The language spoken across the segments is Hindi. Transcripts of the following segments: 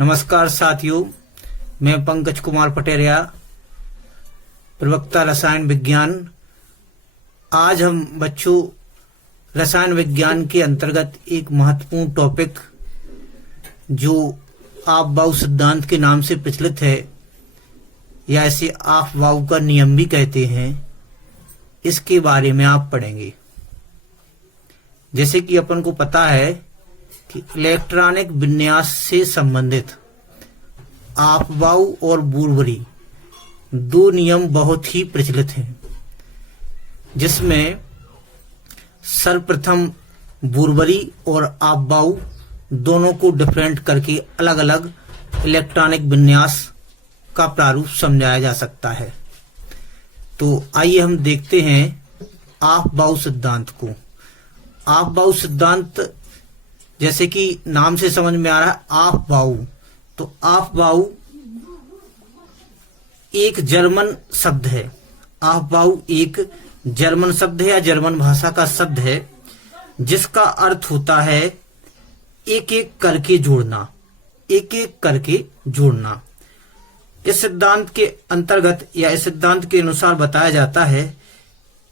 नमस्कार साथियों, मैं पंकज कुमार पटेरिया, प्रवक्ता रसायन विज्ञान। आज हम बच्चों रसायन विज्ञान के अंतर्गत एक महत्वपूर्ण टॉपिक जो आप-बाऊ सिद्धांत के नाम से प्रचलित है या इसे आप-बाऊ का नियम भी कहते हैं, इसके बारे में आप पढ़ेंगे। जैसे कि अपन को पता है कि इलेक्ट्रॉनिक विन्यास से संबंधित आप-बाऊ और बूरबरी दो नियम बहुत ही प्रचलित हैं, जिसमें सर्वप्रथम बूरबरी और आप-बाऊ दोनों को डिफरेंट करके अलग अलग इलेक्ट्रॉनिक विन्यास का प्रारूप समझाया जा सकता है। तो आइए हम देखते हैं आप-बाऊ सिद्धांत को। आप-बाऊ सिद्धांत जैसे कि नाम से समझ में आ रहा है, आप-बाऊ। तो आप-बाऊ एक जर्मन शब्द है। आप-बाऊ एक जर्मन शब्द है या जर्मन भाषा का शब्द है, जिसका अर्थ होता है एक एक करके जोड़ना, एक एक करके जोड़ना। इस सिद्धांत के अंतर्गत या इस सिद्धांत के अनुसार बताया जाता है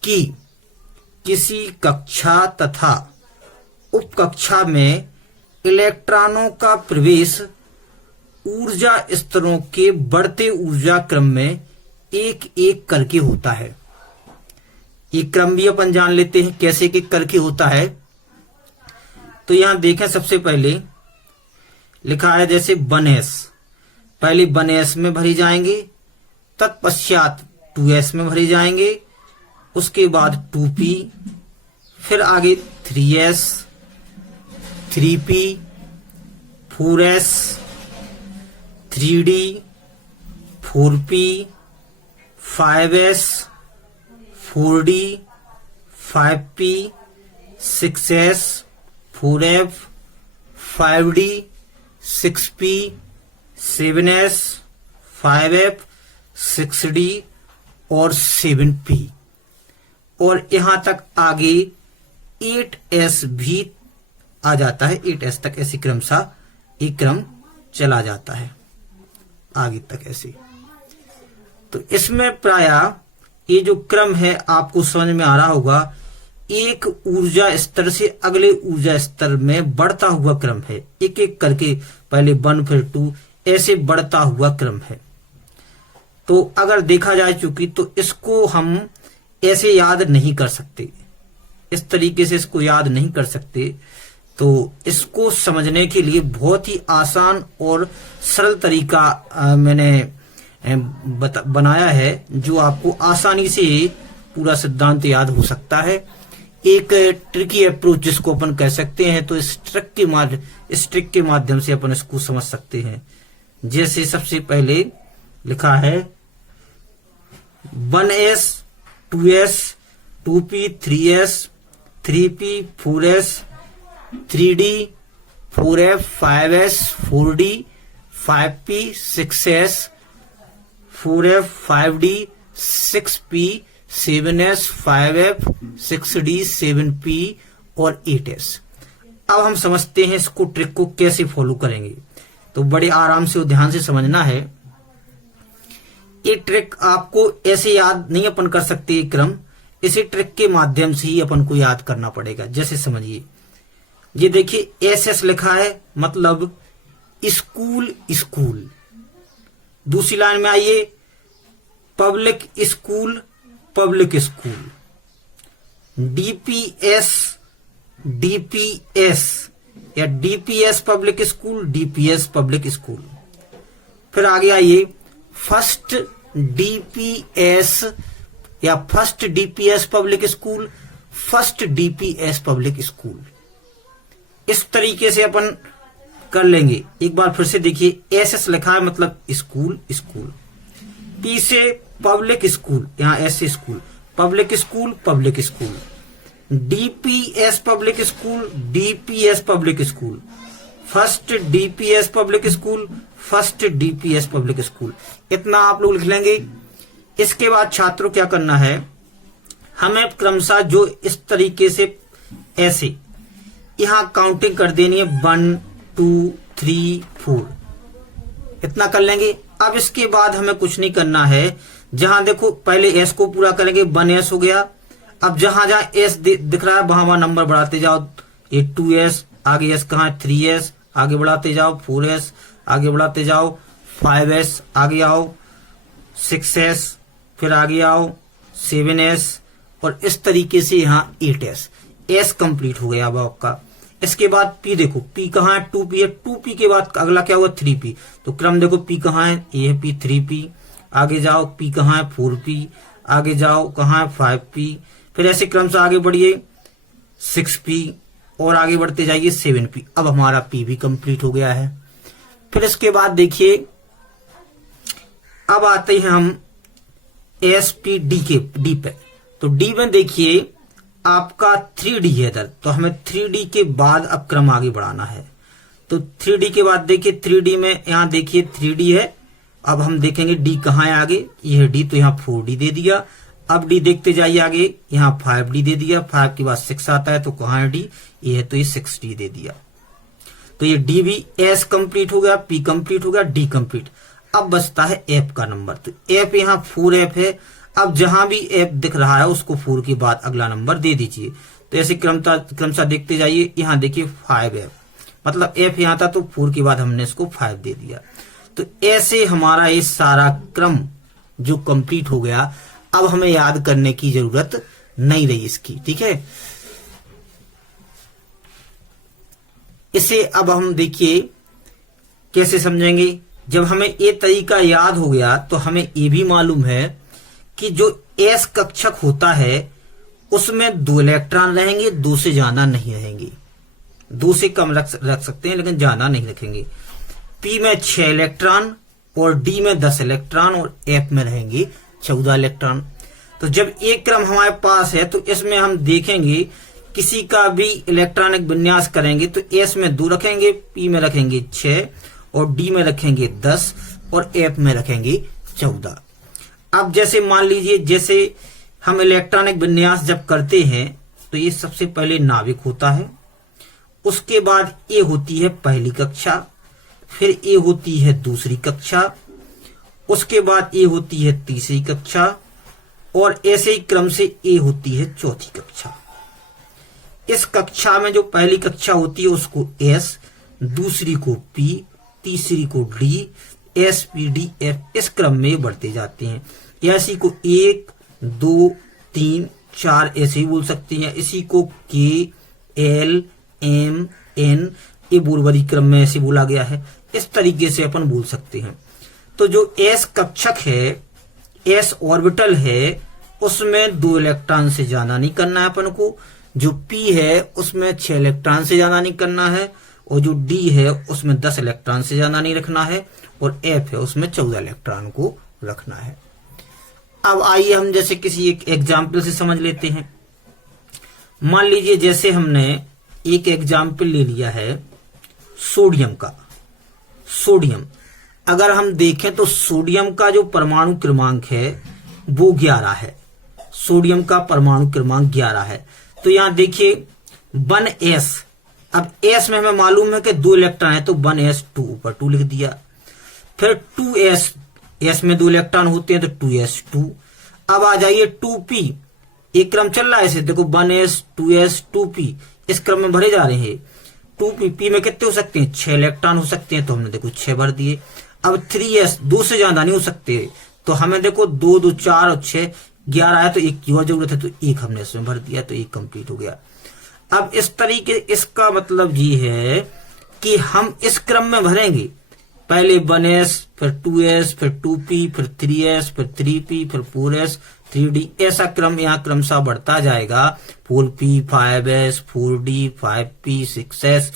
कि किसी कक्षा तथा उपकक्षा में इलेक्ट्रॉनों का प्रवेश ऊर्जा स्तरों के बढ़ते ऊर्जा क्रम में एक एक करके होता है। एक क्रम भी अपन जान लेते हैं कैसे एक एक करके होता है। तो यहां देखें, सबसे पहले लिखा है जैसे 1s, पहले 1s में भरी जाएंगे, तत्पश्चात 2s में भरी जाएंगे, उसके बाद 2p, फिर आगे 3s, 3p, 4s, 3d, 4p, 5s, 4d, 5p, 6s, 4f, 5d, 6p, 7s, 5f, 6d और 7p, और यहां तक आगे 8s भी आ जाता है। 8s तक ऐसी क्रमशः एक क्रम चला जाता है आगे तक ऐसे। तो इसमें प्रायः ये जो क्रम है आपको समझ में आ रहा होगा, एक ऊर्जा स्तर से अगले ऊर्जा स्तर में बढ़ता हुआ क्रम है। एक एक करके पहले 1 फिर 2 ऐसे बढ़ता हुआ क्रम है। तो अगर देखा जाए चूंकि, तो इसको हम ऐसे याद नहीं कर सकते, इस तरीके से इसको याद नहीं कर सकते। तो इसको समझने के लिए बहुत ही आसान और सरल तरीका मैंने बनाया है, जो आपको आसानी से पूरा सिद्धांत याद हो सकता है। एक ट्रिकी अप्रोच जिसको अपन कह सकते हैं। तो इस ट्रिक के माध्यम से अपन इसको समझ सकते हैं। जैसे सबसे पहले लिखा है 1s, 2s, 2p, 3s, 3p, 4s, 3d, 4f, 5s, 4d, 5p, 6s, 4f, 5d, 6p, 7s, 5f, 6d, 7p और 8s। अब हम समझते हैं इसको, ट्रिक को कैसे फॉलो करेंगे। तो बड़े आराम से और ध्यान से समझना है। ये ट्रिक आपको ऐसे याद नहीं अपन कर सकते, ये क्रम इसी ट्रिक के माध्यम से ही अपन को याद करना पड़ेगा। जैसे समझिए, ये देखिए SS लिखा है, मतलब स्कूल स्कूल। दूसरी लाइन में आइए, public school public school. DPS DPS या DPS public school DPS public school. फिर आगे आइए, फर्स्ट DPS या first DPS public school, first DPS public school. इस तरीके से अपन कर लेंगे। एक बार फिर से देखिए, SS लिखा है मतलब स्कूल स्कूल। P से पब्लिक स्कूल, यहाँ S से school, public school public school. DPS public school DPS public school, first DPS public school, first DPS public school. इतना आप लोग लिख लेंगे। इसके बाद छात्रों क्या करना है, हमें क्रमशः जो इस तरीके से ऐसे यहां काउंटिंग कर देनी है 1 2 3 4। इतना कर लेंगे। अब इसके बाद हमें कुछ नहीं करना है। जहां देखो पहले एस को पूरा करेंगे, 1s हो गया। अब जहां जहां एस दिख रहा है वहां वहां नंबर बढ़ाते जाओ। ये 2s, आगे एस कहाँ है 3s, आगे बढ़ाते जाओ 4s, आगे बढ़ाते जाओ 5s, आगे आओ 6s, फिर आगे आओ 7s, और इस तरीके से यहाँ 8s। एस कंप्लीट हो गया अब आपका। इसके बाद पी देखो, पी कहाँ है 2p है, 2p के बाद अगला क्या हुआ 3p। तो क्रम देखो पी कहाँ है, ये है p 3p, आगे जाओ पी कहाँ है 4p, आगे जाओ कहाँ है 5p, फिर ऐसे क्रम से आगे बढ़िए 6p, और आगे बढ़ते जाइए 7p। अब हमारा p भी कंप्लीट हो गया है। फिर इसके बाद देखिए अब आते हैं हम SP डी पे। तो डी में देखिए आपका 3D है इधर, तो हमें 3D के बाद अब क्रम आगे बढ़ाना है। तो 3D के बाद देखिए 3D में यहाँ देखिए 3D है। अब हम देखेंगे डी कहाँ है आगे, ये है डी, तो यहाँ 4D दे दिया। अब डी देखते जाइए आगे, यहाँ 5D दे दिया, 5 के बाद 6 आता है, तो कहाँ है डी, ये है, तो ये 6D दे दिया। तो ये डी भी एस कंप्लीट हो गया, पी कंप्लीट हो गया, डी कंप्लीट। अब बचता है एफ का नंबर। तो एफ यहाँ 4F है। अब जहां भी एफ दिख रहा है उसको 4 के बाद अगला नंबर दे दीजिए। तो ऐसे क्रमशः देखते जाइए। यहाँ देखिए 5F, मतलब एफ यहाँ था तो 4 के बाद हमने इसको 5 दे दिया। तो ऐसे हमारा ये सारा क्रम जो कंप्लीट हो गया। अब हमें याद करने की जरूरत नहीं रही इसकी, ठीक है। इसे अब हम देखिए कैसे समझेंगे। जब हमें ये तरीका याद हो गया तो हमें ये भी मालूम है कि जो एस कक्षक होता है उसमें 2 इलेक्ट्रॉन रहेंगे, 2 से ज्यादा नहीं रहेंगे। 2 से कम रख सकते हैं लेकिन ज्यादा नहीं रखेंगे। पी में 6 इलेक्ट्रॉन और डी में 10 इलेक्ट्रॉन और एफ में रहेंगे 14 इलेक्ट्रॉन। तो जब एक क्रम हमारे पास है तो इसमें हम देखेंगे किसी का भी इलेक्ट्रॉनिक विन्यास करेंगे तो एस में 2 रखेंगे, पी में रखेंगे 6 और डी में रखेंगे 10 और एफ में रखेंगे 14। अब जैसे मान लीजिए जैसे हम इलेक्ट्रॉनिक विन्यास जब करते हैं तो ये सबसे पहले नाभिक होता है, उसके बाद ए होती है पहली कक्षा, फिर ए होती है दूसरी कक्षा, उसके बाद ए होती है तीसरी कक्षा और ऐसे ही क्रम से ए होती है चौथी कक्षा। इस कक्षा में जो पहली कक्षा होती है उसको एस, दूसरी को पी, तीसरी को D, S P D F, इस क्रम में बढ़ते जाते हैं। इसी को 1 2 3 4 ऐसे ही बोल सकते हैं। इसी को के एल एम एन, ये बोलवरी क्रम में ऐसे बोला गया है। इस तरीके से अपन बोल सकते हैं। तो जो एस कक्षक है, एस ऑर्बिटल है, उसमें 2 इलेक्ट्रॉन से ज्यादा नहीं करना है अपन को। जो पी है उसमें 6 इलेक्ट्रॉन से ज्यादा नहीं करना है और जो डी है उसमें 10 इलेक्ट्रॉन से ज्यादा नहीं रखना है और एफ है उसमें 14 इलेक्ट्रॉन को रखना है। अब आइए हम जैसे किसी एक एग्जाम्पल से समझ लेते हैं। मान लीजिए जैसे हमने एक एग्जाम्पल ले लिया है सोडियम का। सोडियम अगर हम देखें तो सोडियम का जो परमाणु क्रमांक है वो 11 है। सोडियम का परमाणु क्रमांक 11 है। तो यहां देखिए 1s। अब s में हमें मालूम है कि 2 इलेक्ट्रॉन है तो 1s 2 ऊपर 2 लिख दिया। फिर 2s, s में 2 इलेक्ट्रॉन होते हैं तो 2s 2। अब आ जाइए 2p, एक क्रम चल रहा है ऐसे देखो 1s 2s 2p, इस क्रम में भरे जा रहे हैं। 2p, p में कितने हो सकते हैं 6 इलेक्ट्रॉन हो सकते हैं तो हमने देखो 6 भर दिए। अब 3s 2 से ज्यादा नहीं हो सकते तो हमें देखो 2 2 4 और 6 11 है तो 1 की और जरूरत है तो 1 हमने इसमें भर दिया तो 1 कंप्लीट हो गया। अब इस तरीके इसका मतलब ये है कि हम इस क्रम में भरेंगे, पहले 1s फिर 2s फिर 2p फिर 3s फिर 3p फिर 4s 3d, ऐसा क्रम यहाँ क्रमशः बढ़ता जाएगा। 4p 5s 4d 5p 6s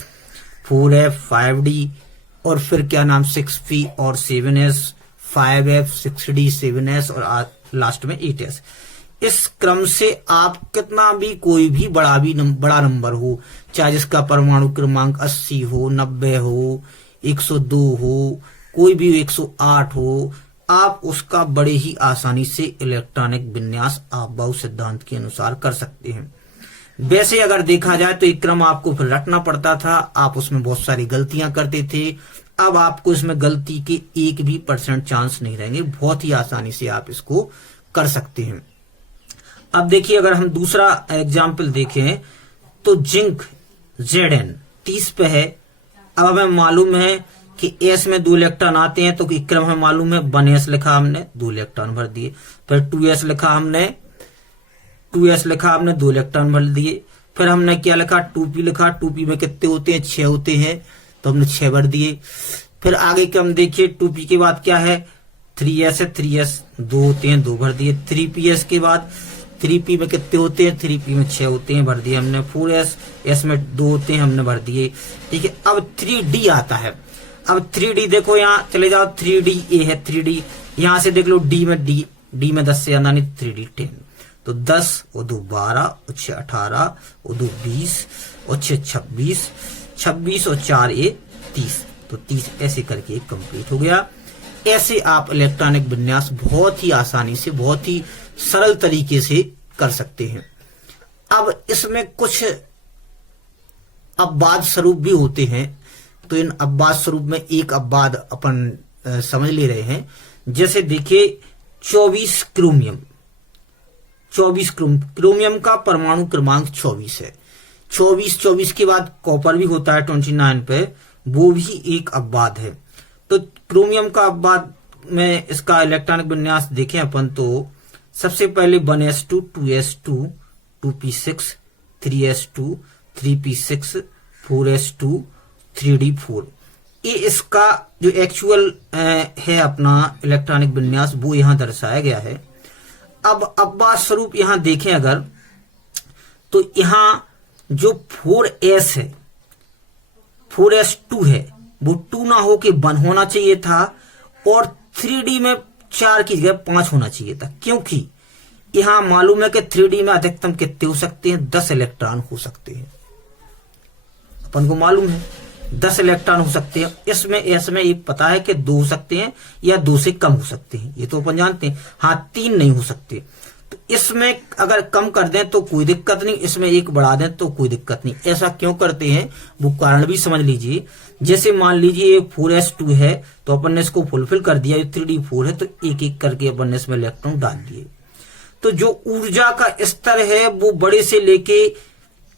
4f 5d और फिर क्या नाम 6p और 7s 5f 6d 7s और लास्ट में 8s। इस क्रम से आप कितना भी कोई भी बड़ा नंबर हो, चाहे जिसका परमाणु क्रमांक 80 हो 90 हो 102 हो कोई भी 108 हो, आप उसका बड़े ही आसानी से इलेक्ट्रॉनिक विन्यास आपबाउ सिद्धांत के अनुसार कर सकते हैं। वैसे अगर देखा जाए तो एक क्रम आपको फिर रटना पड़ता था, आप उसमें बहुत सारी गलतियां करते थे। अब आपको इसमें गलती के 1% चांस नहीं रहेंगे, बहुत ही आसानी से आप इसको कर सकते हैं। अब देखिए अगर हम दूसरा एग्जाम्पल देखें तो जिंक Zn 30 पे है। अब हमें मालूम है कि S में 2 इलेक्ट्रॉन आते हैं, तो क्रम हमें मालूम है 1s लिखा हमने 2 इलेक्ट्रॉन भर दिए, फिर 2s लिखा हमने 2 इलेक्ट्रॉन भर दिए, फिर हमने क्या लिखा 2p लिखा, 2p में कितने होते हैं 6 होते हैं, तो हमने 6 भर दिए। फिर आगे क्रम देखिए 2p के बाद क्या है 3s है, 3s 2 होते हैं 2 भर दिए। 3ps के बाद 3p में कितने होते हैं 3p में 6 होते हैं, भर दिए हमने। 4s s में 2 होते हैं, हमने भर दिए। ठीक है, अब 3d आता है। अब 3d देखो यहाँ चले जाओ 3d a है, 3d यहां से देख लो d में 10 से ज्यादा नहीं, 3d 10, तो 10 और 2 12 और 6 18 और 2 20 और 6 26 26 और 4 a 30, तो 30 ऐसे करके कंप्लीट हो गया। ऐसे आप इलेक्ट्रॉनिक विन्यास बहुत ही आसानी से, बहुत ही सरल तरीके से कर सकते हैं। अब इसमें कुछ अपवाद स्वरूप भी होते हैं, तो इन अपवाद स्वरूप में एक अपवाद अपन समझ ले रहे हैं। जैसे देखिए 24 क्रोमियम, क्रोमियम का परमाणु क्रमांक 24 है। 24 के बाद कॉपर भी होता है 29 पे, वो भी एक अपवाद है। तो क्रोमियम का अपवाद में इसका इलेक्ट्रॉनिक विन्यास देखें अपन तो सबसे पहले 1s2 2s2 2p6 3s2 3p6 4s2 3d4, ये इसका जो एक्चुअल है अपना इलेक्ट्रॉनिक विन्यास वो यहां दर्शाया गया है। अब अपवाद स्वरूप यहां देखें अगर, तो यहां जो 4s है 4s2 है वो 2 ना हो के 1 होना चाहिए था, और 3d में 4 की जगह 5 होना चाहिए था, क्योंकि यहां मालूम है कि 3d में अधिकतम कितने हो सकते हैं 10 इलेक्ट्रॉन हो सकते हैं, अपन को मालूम है 10 इलेक्ट्रॉन हो सकते हैं। इसमें ये पता है कि 2 हो सकते हैं या 2 से कम हो सकते हैं, ये तो अपन जानते हैं। हाँ 3 नहीं हो सकते, तो इसमें अगर कम कर दें तो कोई दिक्कत नहीं, इसमें 1 बढ़ा दें तो कोई दिक्कत नहीं। ऐसा क्यों करते हैं वो कारण भी समझ लीजिए। जैसे मान लीजिए 4s2 है तो अपन ने इसको फुलफिल कर दिया, 3d4 है तो एक एक करके अपन ने इसमें इलेक्ट्रॉन डाल दिए। तो जो ऊर्जा का स्तर है वो बड़े से लेके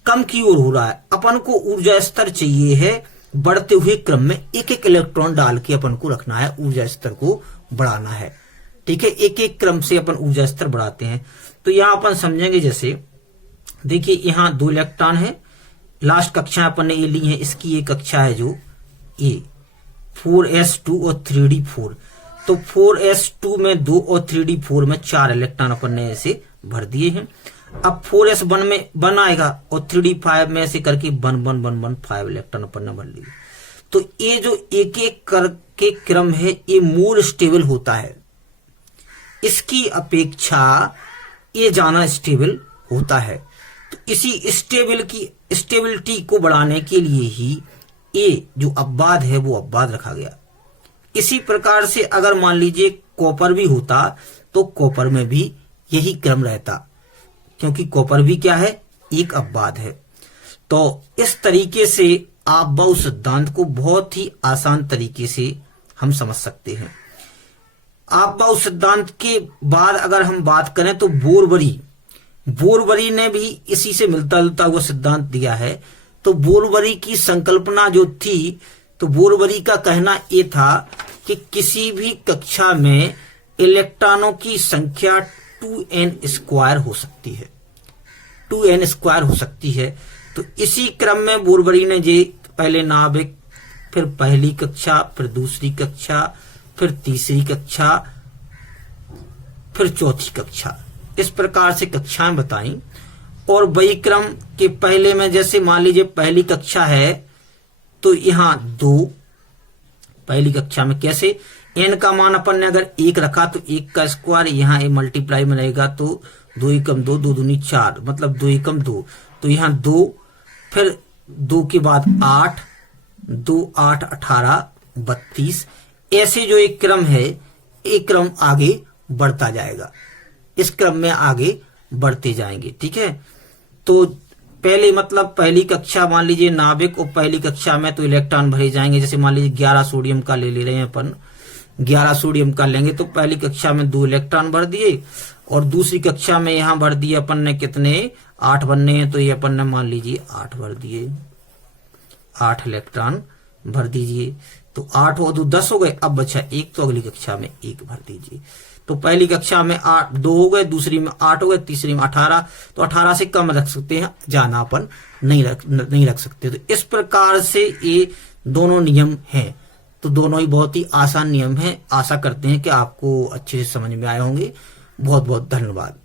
कम की ओर हो रहा है। अपन को ऊर्जा स्तर चाहिए है बढ़ते हुए क्रम में, एक एक इलेक्ट्रॉन डाल के अपन को रखना है, ऊर्जा स्तर को बढ़ाना है। ठीक है, एक एक क्रम से अपन ऊर्जा स्तर बढ़ाते हैं। तो यहां अपन समझेंगे, जैसे देखिए यहां 2 इलेक्ट्रॉन है, लास्ट कक्षा अपन ने ये ली है, इसकी एक कक्षा है जो ए 4s2 और 3d4, तो 4s2 में 2 और 3d4 में 4 इलेक्ट्रॉन अपन ने ऐसे भर दिए हैं। अब 4s1 में 1 आएगा और 3d5 में ऐसे करके 1 1 1 1 5 इलेक्ट्रॉन अपन ने भर लिए। तो ये जो एक एक करके क्रम है ये मोर स्टेबल होता है, इसकी अपेक्षा ये ज्यादा स्टेबल होता है। तो इसी स्टेबिलिटी को बढ़ाने के लिए ही ये जो अपवाद है वो अपवाद रखा गया। इसी प्रकार से अगर मान लीजिए कॉपर भी होता तो कॉपर में भी यही क्रम रहता, क्योंकि कॉपर भी क्या है एक अपवाद है। तो इस तरीके से आपबाउ सिद्धांत को बहुत ही आसान तरीके से हम समझ सकते हैं। आपबाउ सिद्धांत के बाद अगर हम बात करें तो बोरबरी ने भी इसी से मिलता जुलता हुआ सिद्धांत दिया है। तो बोरबरी की संकल्पना जो थी, तो बोरबरी का कहना यह था कि किसी भी कक्षा में इलेक्ट्रॉनों की संख्या 2n² हो सकती है, 2n² हो सकती है। तो इसी क्रम में बोरबरी ने जे पहले नाभिक, फिर पहली कक्षा, फिर दूसरी कक्षा, फिर तीसरी कक्षा, फिर चौथी कक्षा, इस प्रकार से कक्षाएं बताई। और वही क्रम के पहले में जैसे मान लीजिए पहली कक्षा है तो यहां 2, पहली कक्षा में कैसे n का मान अपन ने अगर 1 रखा तो 1 का स्क्वायर यहाँ मल्टीप्लाई में रहेगा, तो 2 एकम 2, 2 दूनी 4, मतलब 2 एकम 2, तो यहाँ 2, फिर 2 के बाद 8, 2 8 18 32, ऐसे जो एक क्रम है एक क्रम आगे बढ़ता जाएगा, इस क्रम में आगे बढ़ते जाएंगे। ठीक है, तो पहले मतलब पहली कक्षा मान लीजिए नाभिक, और पहली कक्षा में तो इलेक्ट्रॉन भरे जाएंगे। जैसे मान लीजिए 11 सोडियम का ले रहे हैं अपन, 11 सोडियम का लेंगे तो पहली कक्षा में 2 इलेक्ट्रॉन भर दिए, और दूसरी कक्षा में यहां भर दिए अपन ने कितने, 8 बनने हैं, तो ये अपन ने मान लीजिए 8 भर दिए, 8 इलेक्ट्रॉन भर दीजिए। तो 8 और 2 10 हो गए, अब बचा 1, तो अगली कक्षा में 1 भर दीजिए। तो पहली कक्षा में 8 2 हो गए, दूसरी में 8 हो गए, तीसरी में 18, तो 18 से कम रख सकते हैं, ज्यादा अपन नहीं रख सकते। तो इस प्रकार से ये दोनों नियम हैं। तो दोनों ही बहुत ही आसान नियम हैं। आशा करते हैं कि आपको अच्छे से समझ में आए होंगे। बहुत बहुत धन्यवाद।